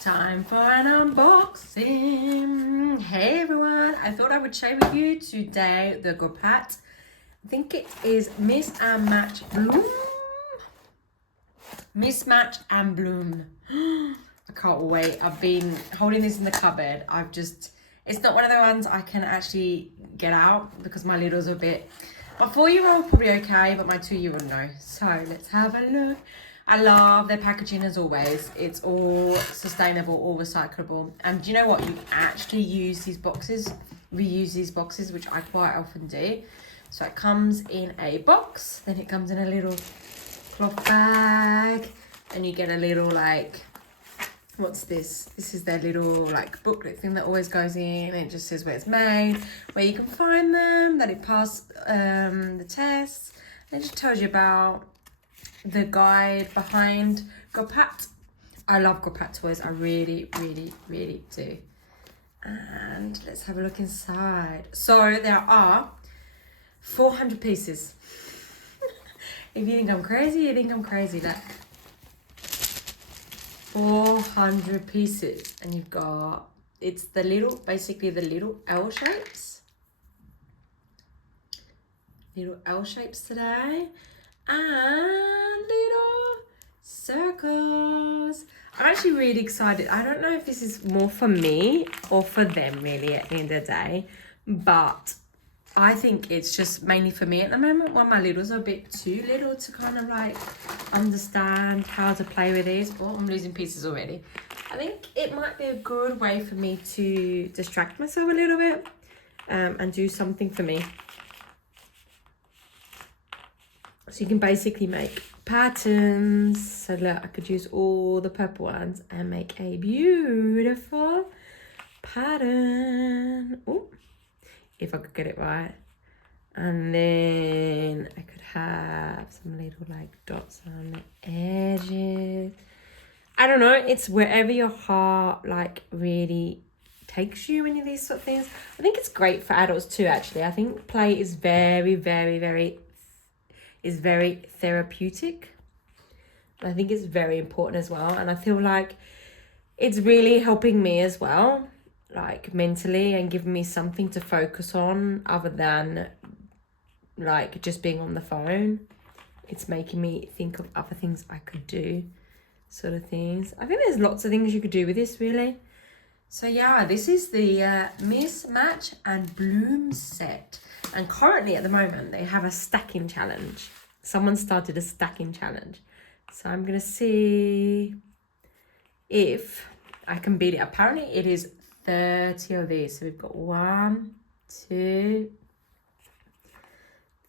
Time for an unboxing. Hey everyone, I thought I would share with you today the Grapat. I think it is Miss and Match Bloom. Mismatch and Bloom. I can't wait. I've been holding this in the cupboard. It's not one of the ones I can actually get out because my little's a bit, my 4-year-old probably okay, but my 2-year-old no. So let's have a look. I love their packaging as always. It's all sustainable, all recyclable. And do you know what? You actually use these boxes, reuse these boxes, which I quite often do. So it comes in a box, then it comes in a little cloth bag, and you get a little like, what's this? This is their little like booklet thing that always goes in. It just says where it's made, where you can find them, that it passed the tests. And it just tells you about the guide behind Grapat. I love Grapat toys. I really, really, really do. And let's have a look inside. So there are 400 pieces. If you think I'm crazy, you think I'm crazy. Like 400 pieces, and you've got, it's the little, basically the little L shapes. Little L shapes today. And little circles. I'm actually really excited. I don't know if this is more for me or for them really at the end of the day, but I think it's just mainly for me at the moment when my littles are a bit too little to kind of like understand how to play with these. Oh, I'm losing pieces already. I think it might be a good way for me to distract myself a little bit and do something for me. So you can basically make patterns. So look, I could use all the purple ones and make a beautiful pattern. Oh, if I could get it right. And then I could have some little like dots on the edges. I don't know, it's wherever your heart like really takes you when you do these sort of things. I think it's great for adults too, actually. I think play is very, very, very therapeutic. I think it's very important as well. And I feel like it's really helping me as well, like mentally, and giving me something to focus on other than like just being on the phone. It's making me think of other things I could do, sort of things. I think there's lots of things you could do with this really. So yeah, this is the Mismatch and Bloom set. And currently at the moment, they have a stacking challenge. Someone started a stacking challenge. So I'm going to see if I can beat it. Apparently it is 30 of these. So we've got 1, 2,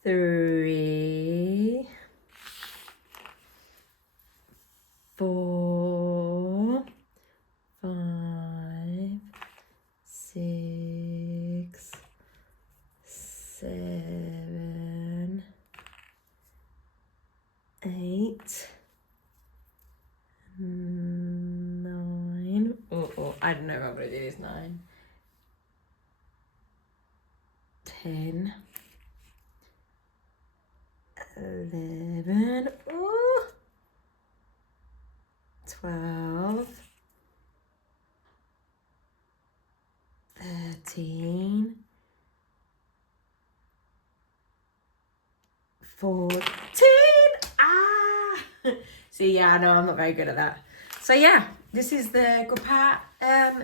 3, 4, 5, 6, 7, 8, 9. Oh, I don't know if I'm gonna do this. 9, 10, 11, 12, 13, 14. See, yeah, I know I'm not very good at that. So yeah, this is the Grapat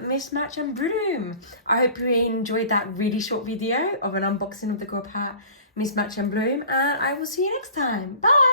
Mismatch and Bloom. I hope you enjoyed that really short video of an unboxing of the Grapat Mismatch and Bloom, and I will see you next time. Bye!